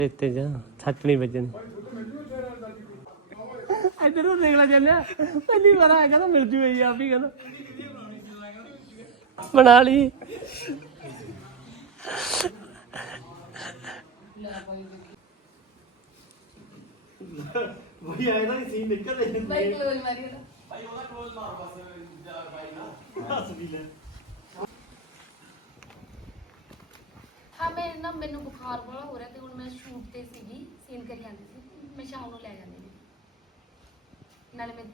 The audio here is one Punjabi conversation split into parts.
ਇੱਥੇ ਜਾ ਸੱਟ ਨਹੀਂ ਵੱਜਣੀ ਇੱਧਰ ਨੂੰ ਦੇਖ ਲੈ ਚੱਲਿਆ ਪਹਿਲੀ ਵਾਰ ਆਇਆ ਕਹਿੰਦਾ ਮਿਲ ਜੂ ਜੀ ਆਪ ਹੀ ਕਹਿੰਦਾ ਬਣਾ ਲਈ ਵਹੀ ਆਇਆ ਨਾ ਸੀਨ ਨਿਕਲ ਰਿਹਾ ਬਾਈ ਕਲੋਜ਼ ਮਾਰੀ ਨਾ ਭਾਈ ਉਹਦਾ ਕਲੋਜ਼ ਮਾਰ ਬਸ ਜਾ ਭਾਈ ਨਾ ਹੱਸ ਵੀ ਲੈ ਹਾਂ ਮੈਨੂੰ ਬੁਖਾਰ ਬੜਾ ਹੋ ਰਿਹਾ ਤੇ ਹੁਣ ਮੈਂ ਸ਼ੂਟ ਤੇ ਸੀਗੀ ਸੀਨ ਕਰੀ ਜਾਂਦੀ ਸੀ ਮੈਂ ਸ਼ਾਮ ਨੂੰ ਲੈ ਜਾਂਦੀ ਸੀ ਨਾਲੇ ਮੈਂ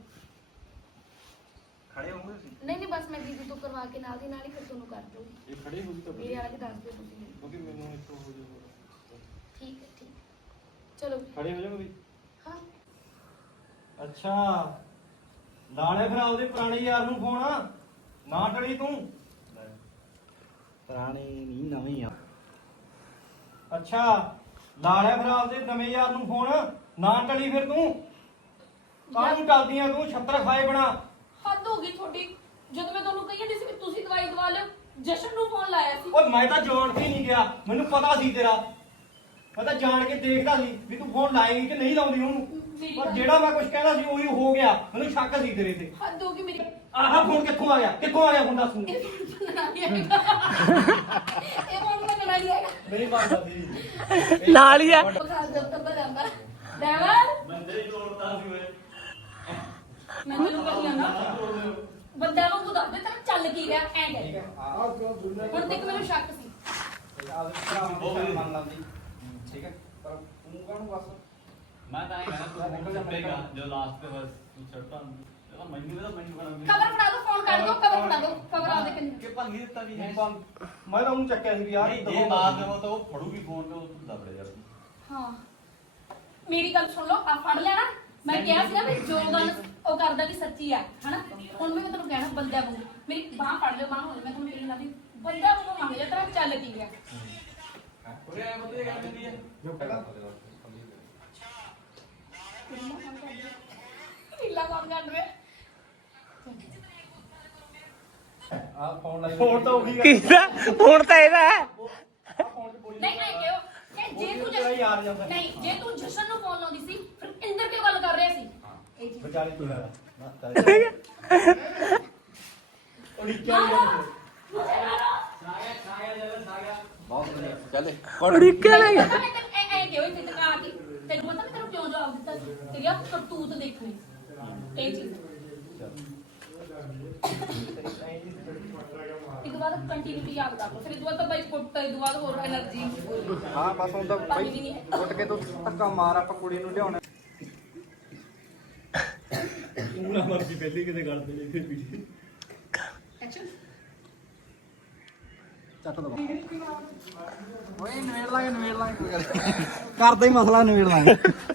ਖੜੇ ਹੋਗੇ ਤੁਸੀਂ ਨਹੀਂ ਬਸ ਮੈਂ ਦੀਦੀ ਤੋਂ ਕਰਵਾ ਕੇ ਨਾਲ ਦੀ ਨਾਲ ਹੀ ਫਿਰ ਤੁਹਾਨੂੰ ਕਰ ਦੂੰਗੀ ਇਹ ਖੜੇ ਹੋ ਗਈ ਤਾਂ ਮੇਰੇ ਵਾਲਾ ਵੀ ਦੱਸ ਦਿਓ ਤੁਸੀਂ ਮੈਨੂੰ। ਕਿਉਂਕਿ ਮੈਨੂੰ ਇੱਥੋਂ ਹੋ ਜਾਊਗਾ ਠੀਕ ਹੈ ਚਲੋ ਖੜੇ ਹੋ ਜਾਓਗੇ ਹਾਂ ਅੱਛਾ ਲਾਲੇ ਫਿਰ ਆਪਦੇ ਪੁਰਾਣੇ ਯਾਰ ਨੂੰ ਫੋਨ ਨਾ ਟੜੀ ਤੂੰ ਪੁਰਾਣੇ ਨਹੀਂ ਨਵੇਂ ਆ ਅੱਛਾ ਲਾਲੇ ਫਿਰ ਆਪਦੇ ਨਵੇਂ ਯਾਰ ਨੂੰ ਫੋਨ ਨਾ ਟੜੀ ਫਿਰ ਤੂੰ ਕਾਹਨੂੰ ਟਲਦੀਆਂ ਤੂੰ ਛੱਤਰ ਖਾਏ ਬਣਾ ਹੱਦ ਹੋ ਗਈ ਤੁਹਾਡੀ ਜਦੋਂ ਮੈਂ ਤੁਹਾਨੂੰ ਕਹੀ ਜਾਂਦੀ ਸੀ ਵੀ ਤੁਸੀਂ ਦਵਾਈ ਦਵਾ ਲਿਓ ਜਸ਼ਨ ਨੂੰ ਫੋਨ ਲਾਇਆ ਸੀ ਓਏ ਮੈਂ ਤਾਂ ਜਾਣ ਕੇ ਨਹੀਂ ਗਿਆ ਮੈਨੂੰ ਪਤਾ ਸੀ ਤੇਰਾ ਮੈਂ ਤਾਂ ਜਾਣ ਕੇ ਦੇਖਦਾ ਸੀ ਵੀ ਤੂੰ ਫੋਨ ਲਾਏਂਗੀ ਕਿ ਨਹੀਂ ਲਾਉਂਦੀ ਉਹਨੂੰ ਪਰ ਜਿਹੜਾ ਮੈਂ ਕੁਝ ਕਹਿਣਾ ਸੀ ਉਹੀ ਹੋ ਗਿਆ ਮੈਨੂੰ ਸ਼ੱਕ ਸੀ ਤੇਰੇ ਤੇ ਹੱਦ ਹੋ ਗਈ ਮੇਰੀ ਆਹ ਫੋਨ ਕਿੱਥੋਂ ਆ ਗਿਆ ਹੁਣ ਦੱਸ ਮੈਨੂੰ ਇਹ ਫੋਨ ਬਣਾ ਲਿਆ ਇਹ ਫੋਨ ਮੈਂ ਬਣਾ ਲਿਆ ਮੇਰੀ ਬਾਤ ਦੱਸੀ ਨਾਲ ਹੀ ਆ ਬਖਾਸ ਦਫਤਰ ਦਾ ਜਾਂਦਾ ਡੈਵਲ ਬੰਦੇ ਜੋੜਦਾ ਸੀ ਓਏ ਮੈਂ ਤੈਨੂੰ ਕਹੀ ਨਾ ਬੰਦਾ ਨੂੰ ਦੱਸ ਦੇ ਤੈਨੂੰ ਚੱਲ ਕੀ ਰਿਹਾ ਐਂ ਕਹਿ ਹੁਣ ਤੱਕ ਮੈਨੂੰ ਸ਼ੱਕ ਸੀ ਠੀਕ ਹੈ ਪਰ ਤੂੰ ਕਾਹਨੂੰ ਬਸ ਮੈਂ ਤਾਂ ਇਹ ਕਹਿੰਦਾ ਤੂੰ ਚੱਪੇਗਾ ਜੋ ਲਾਸਟ ਤੇ ਬਸ ਤੂੰ ਛੱਡਾਂ ਮੈਨੂੰ ਕਵਰ ਫੜਾ ਦੋ ਫੋਨ ਕੱਢ ਦੋ ਕਵਰ ਫੜਾ ਦੋ ਕਵਰ ਆਦੇ ਕਿੰਨੇ ਕਿ ਭੰਗੀ ਦਿੱਤਾ ਵੀ ਹੈ ਮੈਂ ਤਾਂ ਉਹਨੂੰ ਚੱਕਿਆ ਸੀ ਵੀ ਯਾਰ ਜੇ ਮਾਰ ਦੇਵੋ ਤਾਂ ਉਹ ਫੜੂਗੀ ਫੋਨ ਤੇ ਉਹ ਤੂੰ ਦਬੜੇ ਯਾਰ ਹਾਂ ਮੇਰੀ ਗੱਲ ਸੁਣ ਲਓ ਆ ਫੜ ਲੈਣਾ ਮੈਂ ਕਿਹਾ ਸੀ ਨਾ ਵੀ ਜੋ ਗੱਲ ਉਹ ਕਰਦਾ ਵੀ ਸੱਚੀ ਆ ਹਨਾ ਹੁਣ ਮੈਂ ਤੁਹਾਨੂੰ ਕਹਿਣਾ ਬੰਦਾ ਬੋਲ ਮੇਰੀ ਬਾਹ ਫੜ ਲਿਓ ਬਾਹ ਹੋ ਮੈਂ ਤੁਹਾਨੂੰ ਕਹਿਣਾ ਵੀ ਬੰਦਾ ਬੋਲ ਮੰਗ ਜਾ ਤੇਰਾ ਚੱਲ ਕੀ ਗਿਆ ਉਰੇ ਆ ਬੰਦੇ ਗੱਲ ਕਰਦੀ ਹੈ ਰੀਲਾ ਕੌਣ ਕਰ ਰਿਹਾ ਆ ਫੋਨ ਤਾਂ ਉਹੀ ਕਿਹਦਾ ਹੁਣ ਤਾਂ ਇਹਦਾ ਹੈ ਨਹੀਂ ਕਿਉਂ ਕਿ ਜੇ ਤੂੰ ਤੇਰਾ ਯਾਰ ਜਾਂਦਾ ਨਹੀਂ ਜੇ ਤੂੰ ਜਸ਼ਨ ਨੂੰ ਫੋਨ ਲਾਉਂਦੀ ਸੀ ਫਿਰ ਇੰਦਰ ਕਿਉਂ ਗੱਲ ਕਰ ਰਿਹਾ ਸੀ ਇਹ ਜੀ ਵਿਚਾਲੇ ਤੂੰ ਲੈ ਉਹਦੀ ਕੀ ਬਹੁਤ ਵਧੀਆ ਚੱਲੇ ਉੜੀਕੇ ਲੈ ਗਿਆ ਐ ਕਿਉਂ ਇੱਥੇ ਟਕਾ ਕੇ ਤੈਨੂੰ ਪਤਾ ਮੈਂ ਤੈਨੂੰ ਕਿਉਂ ਜਵਾਬ ਦਿੱਤਾ ਸੀ ਤੇਰੀ ਆ ਕਰਤੂਤ ਦੇਖਣੀ ਇਹ ਚੀਜ਼ ਇੱਕ ਵਾਰ ਕੰਟੀਨਿਊਟੀ ਯਾਦ ਕਰ ਲਓ ਫਿਰ ਇਹ ਦੁਬਾਰਾ ਤਾਂ ਬਾਈ ਕੁੱਟ ਇਹ ਦੁਬਾਰਾ ਹੋਰ એનર્ਜੀ ਹਾਂ ਬਸ ਹੁਣ ਤਾਂ ਬਾਈ ਉੱਠ ਕੇ ਤੂੰ ਧੱਕਾ ਮਾਰ ਆਪਾਂ ਕੁੜੀ ਨੂੰ ਲਿਆਉਣਾ ਤੂੰ ਨਾ ਮਰਜੀ ਪਹਿਲੇ ਕਿਤੇ ਗੱਲ ਤੇ ਲੈ ਫਿਰ ਵੀ ਐਕਸ਼ਨ ਚੱਟ ਦਵਾ ਓਏ ਨਵੇੜ ਲਾਂਗੇ ਕੋਈ ਗੱਲ ਕਰਦਾ ਹੀ ਮਸਲਾ ਨਵੇੜ ਲਾਂਗੇ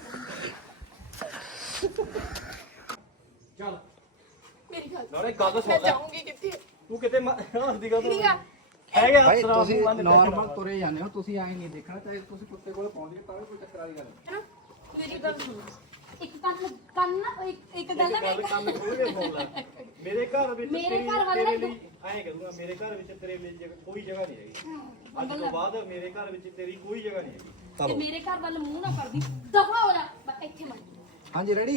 ਚੱਲ ਮੇਰੀ ਗੱਲ ਨਾਲੇ ਗੱਲ ਸੁਣ ਮੈਂ ਲੈ ਜਾਊਂਗੀ ਕਿੱਥੇ ਤੂੰ ਕਿਤੇ ਹੱਸਦੀ ਗੱਲ ਠੀਕ ਆ ਹੈਗਾ ਭਾਈ ਤੁਸੀਂ ਨਾਰਮਲ ਤੁਰੇ ਜਾਂਦੇ ਹੋ ਤੁਸੀਂ ਐਂ ਨਹੀਂ ਦੇਖਣਾ ਚਾਹੇ ਤੁਸੀਂ ਕੁੱਤੇ ਕੋਲ ਪਹੁੰਚ ਗਏ ਤਾਂ ਵੀ ਕੋਈ ਚੱਕਰ ਵਾਲੀ ਗੱਲ ਨਹੀਂ ਹੈਨਾ ਮੇਰੀ ਗੱਲ ਸੁਣ ਇੱਕ ਕੰਨ ਨਾ ਇੱਕ ਗੱਲ ਨਾ ਗੱਲ ਕੰਨ ਖੋਲ ਕੇ ਸੁਣ ਲੈ ਮੇਰੇ ਘਰ ਵਿੱਚ ਮੇਰੇ ਤੇਰੀ- ਘਰ ਵਾਲਾ ਤੇਰੇ ਨਾ- ਲਈ ਐਂ ਕਹੂੰਗਾ ਮੇਰੇ ਘਰ ਵਿੱਚ ਤੇਰੇ ਲਈ ਕੋਈ ਜਗ੍ਹਾ ਨਹੀਂ ਹੈਗੀ ਅੱਜ ਤੋਂ ਬਾਅਦ ਮੇਰੇ ਘਰ ਵਿੱਚ ਤੇਰੀ ਕੋਈ ਜਗ੍ਹਾ ਨਹੀਂ ਹੈਗੀ ਤੇ ਮੇਰੇ ਘਰ ਵੱਲ ਮੂੰਹ ਨਾ ਕਰਦੀ ਦਫਾ ਹੋ ਜਾ ਬਸ ਇੱਥੇ ਮਰ ਹਾਂਜੀ ਰੈਡੀ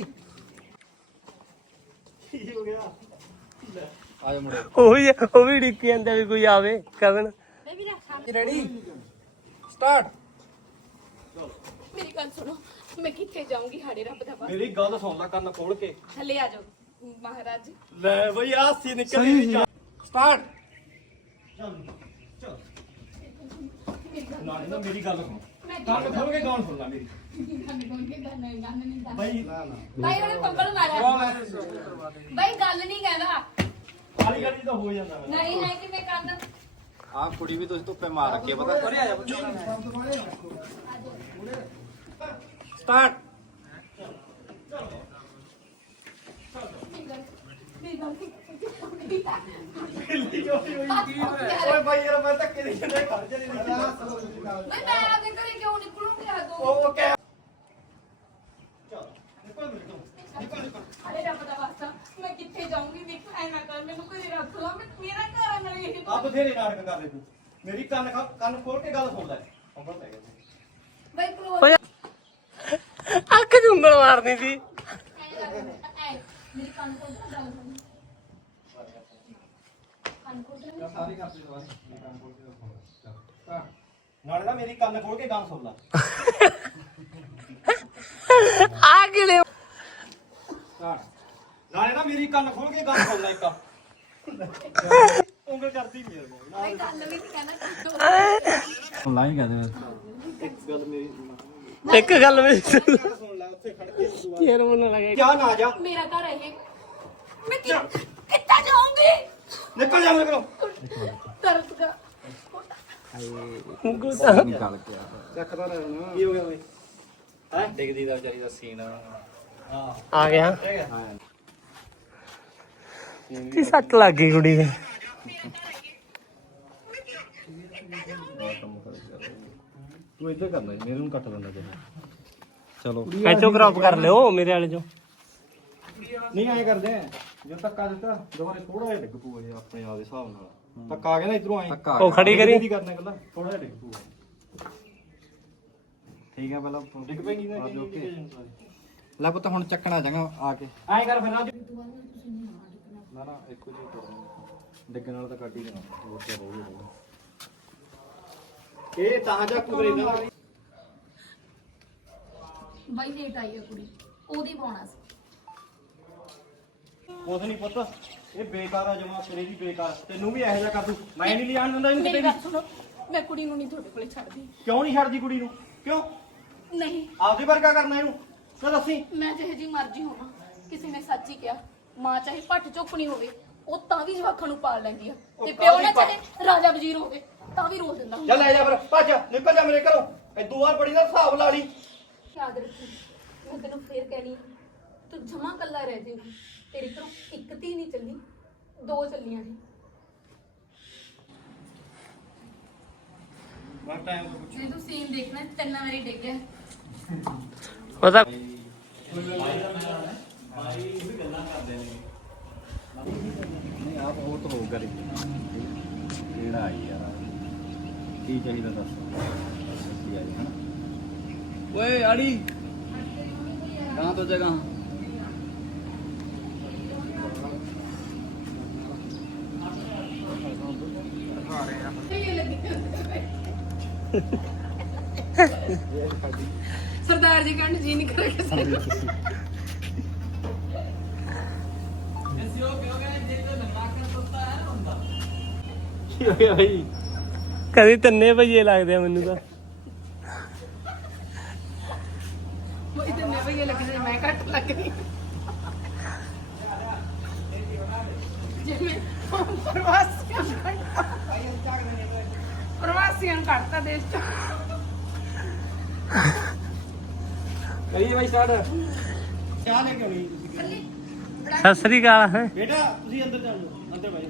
ਕੀ ਹੋ ਗਿਆ ਆ ਜਾ ਮੁੰਡੇ ਉਹ ਵੀ ਡਿੱਕੀ ਜਾਂਦਾ ਵੀ ਕੋਈ ਆਵੇ ਕਵਨ ਬੇਬੀ ਨਾ ਸਾਹਮਣੇ ਰੈਡੀ ਸਟਾਰਟ ਮੇਰੀ ਗੱਲ ਸੁਣੋ ਮੈਂ ਕਿੱਥੇ ਜਾਊਂਗੀ ਹਾੜੇ ਰੱਬ ਦਾ ਵਾ ਮੇਰੀ ਗੱਲ ਸੁਣ ਲੈ ਕੰਨ ਖੋਲ ਕੇ ਥੱਲੇ ਆ ਜਾਓ ਮਹਾਰਾਜ ਲੈ ਬਈ ਆ ਸੀ ਨਿਕਲੀ ਨਹੀਂ ਸਟਾਰਟ ਚੱਲ ਚੱਲ ਨਾ ਮੇਰੀ ਗੱਲ ਸੁਣ ਮੈਂ ਕੰਨ ਖੋਲ ਕੇ ਗਾਉਣ ਸੁਣ ਲੈ ਮੇਰੀ ਬਈ ਬਾਈ ਉਹਨੇ ਪੰਬਲ ਮਾਰਿਆ ਬਾਈ ਗੱਲ ਨਹੀਂ ਕਹਿੰਦਾ ਵਾਲੀ ਗੱਲ ਤਾਂ ਹੋ ਜਾਂਦਾ ਵਾ। ਨਹੀਂ ਹੈ ਕਿ ਮੈਂ ਕੰਨ ਆ ਕੁੜੀ ਵੀ ਤੁਸੀਂ ਧੁੱਪੇ ਮਾਰ ਰੱਖੀ ਆ ਪਤਾ ਸਟਾਰਟ ਢਿੱਲੀ ਜੋਈ ਹੋਈ ਓਏ ਬਾਈ ਯਾਰ ਮੈਂ ਧੱਕੇ ਦੇ ਕਿੰਨੇ ਖੜ ਜਣੀ ਨਹੀਂ ਮੈਂ ਆਪਦੇ ਘਰੇ ਕਿਉਂ ਨਿਕਲੂੰਗੀ ਆ ਦੋ ਉਹ ਕਹਿ ਚੱਲ ਨਿਕਲ ਮੇਰੇ ਤੋਂ ਨਿਕਲ ਹਾੜੇ ਰੱਬ ਦਾ ਵਾਸਤਾ ਮੈਂ ਕਿੱਥੇ ਜਾਊਂਗੀ ਵੇਖ ਐ ਨਾ ਕਰ ਮੈਨੂੰ ਘਰੇ ਰੱਖ ਲਾ ਮੈਂ ਮੇਰਾ ਘਰ ਆ ਨਾਲੇ ਇਹ ਆ ਬਥੇਰੇ ਨਾਟਕ ਕਰ ਲੈ ਤੂੰ ਮੇਰੀ ਕੰਨ ਖੋਲ ਕੇ ਗੱਲ ਸੁਣ ਲੈ ਅੰਬਲ ਪੈ ਗਿਆ ਬਾਈ ਕਲੋਜ਼ ਅੱਖ ਚ ਉਂਗਲ ਮਾਰਨੀ ਸੀ। ਮੇਰੀ ਕੰਨ ਖੋਲ ਦੇ ਗੱਲ ਸੁਣ ਕੰਨ ਖੋਲ ਦੇ ਸਾਰੀ ਕਰਦੇ ਦੁਬਾਰਾ ਇਹ ਕੰਮ ਕੋਲ ਕੇ ਨਾਲੇ ਨਾ ਮੇਰੀ ਕੰਨ ਖੋਲ ਕੇ ਗੱਲ ਸੁਣ ਲੈ। ਆ ਕਿਲੇ ਨਾਲੇ ਨਾ ਮੇਰੀ ਕੰਨ ਖੋਲ ਕੇ ਗੱਲ ਸੁਣ ਲੈ ਇੱਕ। ਉਂਗਲ ਕਰਦੀ ਮੇਰੇ ਕੋਲ। ਬਾਈ ਗੱਲ ਵੀ ਨਹੀਂ ਕਹਿਣਾ ਲਾਈ ਕਰਦੇ ਇੱਕ ਗੱਲ ਮੇਰੀ ਇੱਕ ਗੱਲ ਮੇਰੀ ਸੁਣ ਲੈ ਉੱਥੇ ਖੜ ਕੇ ਫੇਰ ਬੋਲਣ ਲੱਗੇ। ਜਾ ਨਾ ਜਾ ਮੇਰਾ ਘਰ ਹੈ ਇਹ ਮੈਂ ਕਿੱਥੇ ਜਾਊਂਗੀ ਨਿਕਲ ਜਾ ਮੇਰੇ ਕੋਲੋਂ। ਦਰਦ ਦਾ ਉਂਗਲ ਤਾਂ ਨਿਕਾਲ ਕੇ ਚੱਕਦਾ ਰਹਿ ਹੁਣ ਕੀ ਹੋ ਗਿਆ ਓਏ? ਹੈ ਡਿੱਗਦੀ ਦਾ ਵਿਚਾਰੀ ਦਾ ਸੀਨ ਹਾਂ ਆ ਗਿਆ। ਠੀਕ ਹੈ। ਕੀ ਸੱਟ ਲੱਗ ਗਈ ਕੁੜੀ ਦੇ। ਤੂੰ ਇੱਧਰ ਕਰਨਾ ਮੇਰੇ ਨੂੰ ਕੱਟ ਦਿੰਦਾ ਚਲੋ ਐਚੋ ਕ੍ਰੌਪ ਕਰ ਲਿਓ ਮੇਰੇ ਵਾਲੇ ਚੋਂ। ਨਹੀਂ ਐਂ ਕਰਦੇ ਆ ਜੋ ਧੱਕਾ ਦਿੱਤਾ ਦੁਬਾਰੇ ਥੋੜਾ ਜਿਹਾ ਡਿੱਗ ਪੂਗਾ ਜੇ ਆਪਣੇ ਆਪ ਦੇ ਹਿਸਾਬ ਨਾਲ ਧੱਕਾ ਆ ਗਿਆ ਨਾ ਇਧਰੋਂ ਆਏ ਉਹ ਖੜੀ ਕਰੀ। ਕੀ ਕਰਨਾ ਗੱਲਾਂ ਥੋੜਾ ਜਿਹਾ ਡਿੱਗ ਪੂਗਾ ਠੀਕ ਹੈ ਪਹਿਲਾਂ ਡਿੱਗ ਪੈਂਗੀ ਨਾ ਲੈ ਪੁੱਤ ਹੁਣ ਚੱਕਣਾ ਜਾਂਗਾ ਆ ਕੇ ਐਂ ਕਰ ਫਿਰ ਰਾਜ ਨਾ ਨਾ ਇੱਕੋ ਜਿਹੀ ਕਰਨਾ ਡਿੱਗਣ ਨਾਲ ਤਾਂ ਕੱਟ ਹੀ ਦੇਣਾ ਹੋਰ ਕੀ ਹੋਊਗਾ ਇਹ ਤਾਂ ਜਾ ਕੁਰੇ ਨਾ ਬਾਈ ਲੇਟ ਆਈ ਹੈ ਕੁੜੀ ਉਹਦੀ ਪਾਉਣਾ ਸੀ ਕੁਛ ਨਹੀਂ ਪੁੱਤ ਇਹ ਬੇਕਾਰ ਆ ਜਮਾ ਤੇਰੇ ਵੀ ਬੇਕਾਰ ਤੈਨੂੰ ਵੀ ਇਹੋ ਜਿਹਾ ਕਰ ਦੂ ਮੈਂ ਨਹੀਂ ਲਿਆਣ ਦਿੰਦਾ ਇਹਨੂੰ ਮੇਰੀ ਕਿਤੇ ਗੱਲ ਸੁਣੋ ਮੈਂ ਕੁੜੀ ਨੂੰ ਨਹੀਂ ਤੁਹਾਡੇ ਕੋਲੇ ਛੱਡਦੀ ਕਿਉਂ ਨਹੀਂ ਛੱਡਦੀ ਕੁੜੀ ਨੂੰ ਕਿਉਂ ਨਹੀਂ ਆਪਦੇ ਵਰਗਾ ਕਰਨਾ ਇਹਨੂੰ ਤਾਂ ਦੱਸੀ ਮੈਂ ਜਿਹੇ ਜੀ ਮਰਜ਼ੀ ਹੋਵਾਂ ਕਿਸੇ ਨੇ ਸੱਚ ਹੀ ਕਿਹਾ ਮਾਂ ਚਾਹੇ ਭੱਟ ਝੋਕਣੀ ਹੋਵੇ ਉਹ ਤਾਂ ਵੀ ਜਵਾਕਾਂ ਨੂੰ ਪਾਲ ਲੈਂਦੀ ਆ ਤੇ ਪਿਓ ਨਾ ਚਾਹੇ ਰਾਜਾ ਵਜ਼ੀਰ ਹੋਵੇ ਤਾਂ ਵੀ ਰੋਲ ਦਿੰਦਾ ਚੱਲ ਲੈ ਜਾ ਫਿਰ ਭੱਜ ਨਿਕਲ ਜਾ ਮੇਰੇ ਘਰੋਂ ਐਦੂ ਵਾਰ ਬੜੀ ਦਾ ਹਿਸਾਬ ਲਾ ਲਈ ਯਾਦ ਰੱਖੀ ਮੈਂ ਤੈਨੂੰ ਫੇਰ ਕਹਿਣੀ ਆ, ਤੂੰ ਜਮਾ ਕੱਲਾ ਰਹਿ ਜਾਏਗੀ ਤੇਰੇ ਘਰੋਂ ਇੱਕ ਧੀ ਨਹੀਂ ਚੱਲੀ ਦੋ ਚੱਲੀਆਂ ਨੇ ਮੈਂ ਟਾਈਮ ਤੋਂ ਜੇ ਤੂੰ ਸੀਨ ਦੇਖਣਾ ਤਿੰਨ ਵਾਰੀ ਡਿੱਗਿਆ ਉਹਦਾ ਨਹੀਂ ਆਪ ਹੋਰ ਤਾਂ ਹੋਊਗਾ ਰੇ ਕਿਹੜਾ ਆਈ ਯਾਰ ਕੀ ਚਾਹੀਦਾ ਦੱਸ ਕੀ ਆਈ ਹਨਾ ਓਏ ਆੜੀ ਕਹਾਂ ਤੋਂ ਜਗ੍ਹਾ ਸਰਦਾਰ ਜੀ ਕਹਿੰਦੇ ਜੀ ਨਹੀਂ ਕਰੇ ਕਿਸੇ ਨੂੰ ਕੀ ਹੋ ਗਿਆ ਭਾਈ ਕਦੀ ਤਿੰਨੇ ਭਈਏ ਲੱਗਦੇ ਆ ਮੈਨੂੰ ਤਾਂ। ਉਹ ਇਤਨੇ ਭਈਏ ਲੱਗਦੇ ਮੈਂ ਘੱਟ ਲੱਗ ਰਹੀ ਜਿਵੇਂ ਪ੍ਰਵਾਸੀਆਂ ਨੂੰ ਕੱਢਤਾ ਦੇਸ਼ ਚ ਕਰੀਏ ਭਾਈ ਸਟਾਰਟ ਚਾਹ ਲੈ ਕੇ ਆਉਣੀ ਤੁਸੀਂ ਸਤਿ ਸ੍ਰੀ ਅਕਾਲ ਹੈ ਬੇਟਾ ਤੁਸੀਂ ਅੰਦਰ ਜਾ ਲਓ ਅੰਦਰ ਭਾਈ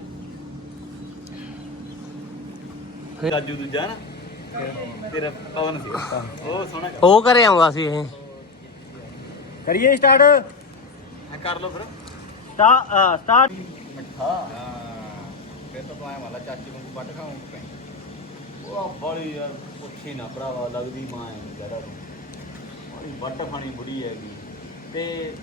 ਰਾਜੂ ਦੂਜਾ ਨਾ ਤੇਰਾ ਪਵਨ ਸੀ ਉਹ ਸੋਹਣਾ ਉਹ ਘਰੇ ਆਉਂਦਾ ਸੀ ਇਹ। ਕਰੀਏ ਸਟਾਰਟ ਕਰ ਲੋ ਫਿਰ ਸਟਾਰਟ ਮਿੱਠਾ ਫਿਰ ਤਾਂ ਪਾਇਆ ਵਾਲਾ ਚਾਚੀ ਨੂੰ ਵੱਟ ਖਾਉਂ ਪੈ ਉਹ ਬੜੀ ਯਾਰ ਪੁੱਛੀ ਨਾ ਭਰਾਵਾ ਲੱਗਦੀ ਮਾਂ ਐ ਜਰਾ ਬੜੀ ਵੱਟ ਖਾਣੀ ਬੁੜੀ ਹੈਗੀ ਤੇ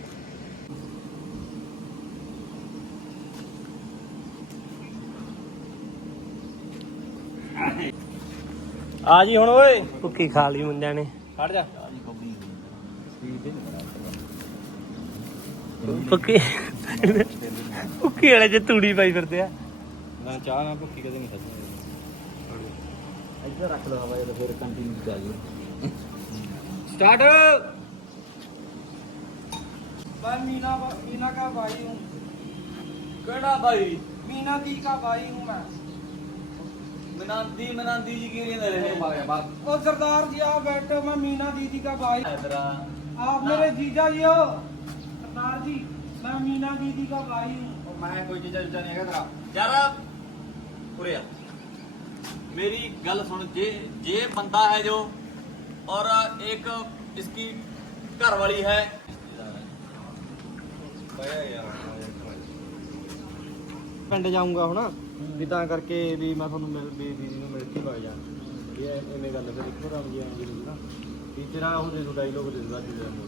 ਆ ਜੀ ਹੁਣ ਓਏ ਭੁੱਕੀ ਖਾ ਲਈ ਮੁੰਡਿਆਂ ਨੇ। ਖੜ ਜਾ ਭੁੱਕੀ ਭੁੱਕੀ ਵਾਲੇ ਚ ਤੂੜੀ ਪਾਈ ਫਿਰਦੇ ਆ। ਨਾ ਚਾਹ ਨਾ ਭੁੱਖੀ ਕਦੇ ਨਹੀਂ ਖਾਦੀ ਇੱਧਰ ਰੱਖ ਲਓ ਹਵਾ ਜਦੋਂ ਫਿਰ ਕੰਟੀਨਿਊ ਚੱਲ स्टार्ट मैं मीना का भाई हूँ ਕਿਹੜਾ ਭਾਈ मीना दी का भाई हूँ मैं ਮਨਾਂਦੀ ਜੀ ਕੀ ਰਹਿੰਦੇ ਰਹੇ ओ सरदार जी आप बैठो मैं मीना दीदी का भाई ਇਧਰਾ आप मेरे जीजा जी हो सरदार जी मैं मीना दीदी का भाई हूँ ਉਹ ਮੈਂ ਕੋਈ ਚੀਜ਼ਾਂ ਚੀਜ਼ਾਂ ਨਹੀਂ ਹੈਗਾ ਤੇਰਾ ਯਾਰ ਉਰੇ ਆ मेरी गल सुन जे बंदा है जो और एक इसकी घर वाली है ਪਿੰਡ ਜਾਊਂਗਾ ਹੁਣ ਵੀ ਤਾਂ ਕਰਕੇ ਵੀ ਮੈਂ ਤੁਹਾਨੂੰ ਮਿਲ ਵੀ ਦੀਦੀ ਨੂੰ ਮਿਲ ਕੇ ਪਾ ਜਾ ਇਹ ਐਵੇਂ ਗੱਲ ਫਿਰ ਇੱਕੋ ਰਾਮ ਜੀ ਆਉਂਦੀ ਨਹੀਂ ਨਾ ਵੀ ਤੇਰਾ ਉਹ ਦੇ ਦੋ ਡਾਇਲੋਗ ਦੇ ਦੋ ਰਾਜੂ ਦਾ ਮੋੜ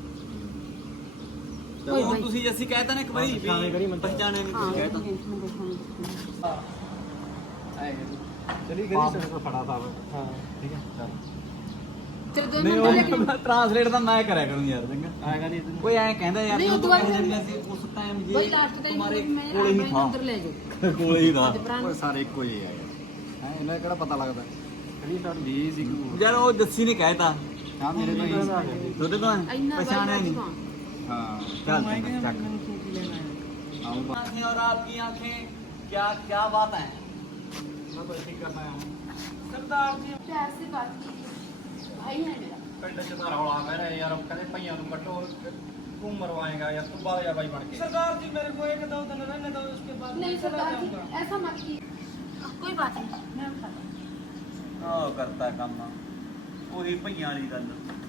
ਕੇ ਹੁਣ ਤੁਸੀਂ ਅਸੀਂ ਕਹਿਤਾ ਨਾ ਇੱਕ ਵਾਰੀ ਪਛਾਣੇ ਕਰੀ ਮੰਤਰ। ਪਛਾਣੇ ਨਹੀਂ ਤੁਸੀਂ ਕਹਿਤਾ ਚਲੀ ਗਈ ਸਰ ਤੋਂ ਫੜਾ ਸਾਹਿਬ ਹਾਂ ਠੀਕ ਹੈ ਚੱਲ ਚਲ ਨਹੀਂ ਉਹ ਟ੍ਰਾਂਸਲੇਟ ਤਾਂ ਮੈਂ ਕਰਿਆ ਕਰੂੰ ਯਾਰ ਚੰਗਾ ਆਏਗਾ ਨਹੀਂ ਤੈਨੂੰ ਕੋਈ ਐਂ ਕਹਿੰਦਾ ਯਾਰ ਨਹੀਂ, ਉਹ ਤੋਂ ਬਾਅਦ ਉਸ ਟਾਈਮ ਜੇ ਬਈ ਲਾਸਟ ਟਾਈਮ तुम्हारे ਮੈਂ ਕੋਲੇ ਹੀ ਥਾ ਅੰਦਰ ਲੈ ਜਾਓ ਕੋਲੇ ਹੀ ਥਾ ਅੱਜ ਪ੍ਰਾਣ- ਓਏ ਸਾਰੇ ਇੱਕੋ ਜਿਹੇ ਆ ਯਾਰ ਹੈ ਇਹਨਾਂ ਦਾ ਕਿਹੜਾ ਪਤਾ ਲੱਗਦਾ ਕਰੀ ਸਰ ਵੀ ਸੀ ਯਾਰ ਉਹ ਜੱਸੀ ਨੇ ਕਹਿਤਾ ਹਾਂ ਮੇਰੇ ਤੋਂ ਹੀ ਤੁਹਾਡੇ ਤੋਂ ਹੈ? ਇੰਨਾ ਪਛਾਣਿਆ ਨਹੀਂ ਹਾਂ ਚੱਲ ਚੰਗਾ ਚੱਕ ਆਉਂ आंखें और आपकी आंखें क्या क्या बात है ਮੈਂ ਤਾਂ ਠੀਕ ਕਰਨਾ ਆ सरदार जी प्यार से बात कीजिए भाई है मेरा ਪਿੰਡ ਚ ਤਾਂ ਰੌਲਾ ਪੈ ਰਿਹਾ ਯਾਰ ਕਹਿੰਦੇ ਭਈਆਂ ਨੂੰ ਕੱਟੋ ਤੂੰ ਮਰਵਾਏਗਾ ਯਾਰ ਤੂੰ ਬਾਹਰ ਜਾ ਬਾਈ ਬਣ ਕੇ सरदार जी मेरे को एक दो दिन रहने दो उसके बाद नहीं मैं चला सरदार जी जाऊंगा। ऐसा मत कीजिए कोई बात नहीं मैं उठाता ਉਹ ਕਰਤਾ ਕੰਮ ਉਹੀ ਭਈਆਂ ਵਾਲੀ ਗੱਲ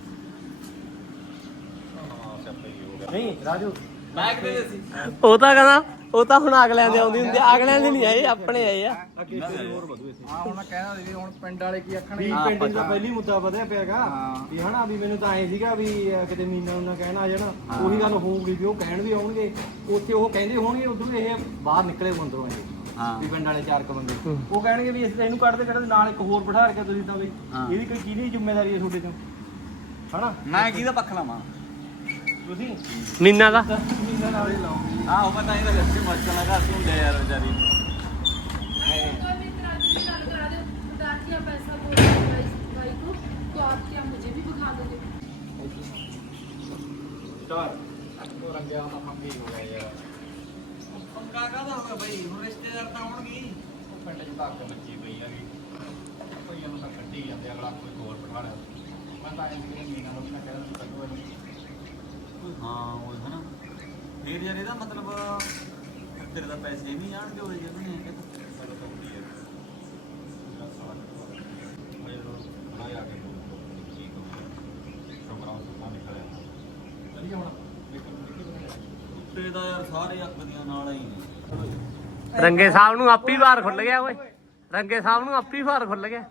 ਨਹੀਂ ਰਾਜੂ ਮੈਂ ਕਿਤੇ ਸੀ ਉਹ ਤਾਂ ਕਹਿੰਦਾ ਉਹ ਤਾਂ ਹੁਣ ਅਗਲਿਆਂ ਦੇ ਆਉਂਦੀ ਹੁੰਦੀ ਅਗਲਿਆਂ ਦੇ ਨਹੀਂ ਆਏ ਆਪਣੇ ਆਏ ਆ ਅੱਗੇ ਹੋਰ ਵਧੂ ਇੱਥੇ ਹਾਂ ਹੁਣ ਮੈਂ ਕਹਿਣਾ ਸੀ ਵੀ ਹੁਣ ਪਿੰਡ ਵਾਲੇ ਕੀ ਆਖਣਗੇ ਵੀ ਹਾਂ, ਪਿੰਡ ਦਾ ਪਤਾ। ਪਹਿਲੀ ਮੁੱਦਾ ਵਧਿਆ ਪਿਆਗਾ ਹਾਂ। ਵੀ ਹਨਾ ਵੀ ਮੈਨੂੰ ਤਾਂ ਐ ਸੀਗਾ ਵੀ ਕਿਤੇ ਮੀਨਾ ਨੂੰ ਨਾ ਕਹਿਣਾ ਆ ਜਾਣਾ ਹਾਂ। ਉਹੀ ਗੱਲ ਹੋਊਗੀ ਵੀ ਉਹ ਕਹਿਣ ਵੀ ਆਉਣਗੇ ਉੱਥੇ ਉਹ ਕਹਿੰਦੇ ਹੋਣਗੇ ਉਦੋਂ ਇਹ ਬਾਹਰ ਨਿਕਲੇ ਅੰਦਰੋਂ ਇਹ ਹਾਂ। ਵੀ ਪਿੰਡ ਵਾਲੇ 4 ਕ ਬੰਦੇ ਉਹ ਕਹਿਣਗੇ ਵੀ ਅਸੀਂ ਤਾਂ ਇਹਨੂੰ ਕੱਢਦੇ ਕੱਢਦੇ ਨਾਲ ਇੱਕ ਹੋਰ ਬਿਠਾ ਕੇ ਤੁਸੀਂ ਤਾਂ ਵੀ ਹਾਂ। ਇਹਦੀ ਕੋਈ ਕਿਹਦੀ ਜ਼ਿੰਮੇਵਾਰੀ ਹੈ ਤੁਹਾਡੇ ਤੋਂ ਹਨਾ ਮੈਂ ਕਿਹਦਾ ਪੱਖ ਲਾਵਾਂ ਤੁਸੀਂ ਮੀਨਾ ਦਾ ਮੀਨਾ ਨਾਲ ਹੀ ਲਾਉਂਗੀ ਆਹੋ ਮੈਂ ਤਾਂ ਇਹਦਾ ਰੱਸੀ ਮੱਚਣ ਲੱਗਾ ਤੂੰ ਲੈ ਯਾਰ ਵਿਚਾਰੀ ਨੂੰ कोई भी तरह की गल करा दे सरदार जी आप ऐसा बोल रहे हैं भाई को तो आप क्या मुझे भी दिखा दोगे ਚਾਰ ਉਹ ਰੰਗਿਆ ਤਾਂ ਮੰਗੀ ਹੋ ਗਿਆ ਯਾਰ ਪੰਗਾ ਕਾਹਦਾ ਹੋਗਾ ਬਈ ਹੁਣ ਰਿਸ਼ਤੇਦਾਰ ਤਾਂ ਆਉਣਗੇ ਉਹ ਪਿੰਡ 'ਚ ਤਾਂ ਅੱਗ ਮੱਚੀ ਪਈ ਹੈਗੀ ਕੋਈ ਨੂੰ ਤਾਂ ਕੱਢੀ ਜਾਂਦੇ ਅਗਲਾ ਕੋਈ ਹੋਰ ਬਿਠਾ ਲਿਆ ਮੈਂ ਤਾਂ ਇਹ ਕਿ ਮੀਨਾ ਨੂੰ ਮੈਂ ਕਹਿ ਰਿਹਾ ਕੱਢੋ ਇਹਨੂੰ ਹਾਂ ਉਹ ਹੈ ਨਾ ਫੇਰ ਯਾਰ ਇਹਦਾ ਮਤਲਬ ਤੇਰੇ ਦਾ ਪੈਸੇ ਵੀ ਆਣਗੇ ਉਹ ਜੇ ਉਹਨੇ ਕਹਿੰਦਾ ਤੇਰੇ ਦਾ ਯਾਰ ਸਾਰੇ ਅੱਖ ਦੀਆਂ ਨਾਲ ਹੀ ਨੇ ਰੰਗੇ ਸਾਹਿਬ ਨੂੰ ਆਪੀ ਬਾਹਰ ਖੁੱਲ ਗਿਆ ਓਏ ਰੰਗੇ ਸਾਹਿਬ ਨੂੰ ਆਪੀ ਬਾਹਰ ਖੁੱਲ ਗਿਆ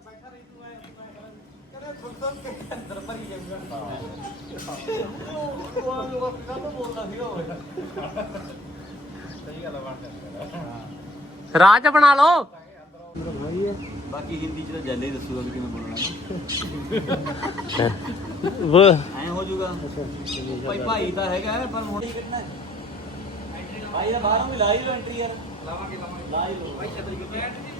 ਰਾਹ ਚ ਬਣਾ ਲਓ ਬਾਕੀ ਹਿੰਦੀ ਚ ਤਾਂ ਜੱਲੇ ਹੀ ਦੱਸੂਗਾ ਵੀ ਕਿਵੇਂ ਬੋਲਣਾ ਐ ਹੋ ਜਾਊਗਾ ਭਾਈ ਭਾਈ ਤਾਂ ਹੈਗਾ ਪਰ ਹੁਣ ਭਾਈ ਦਾ ਬਾਹਰੋਂ ਵੀ ਲਾ ਹੀ ਲਓ ਐਂਟਰੀ ਯਾਰ ਲਾਵਾਂਗੇ ਲਾ ਹੀ ਲਓ ਭਾਈ ਛਤਰੀ ਕਿੱਥੇ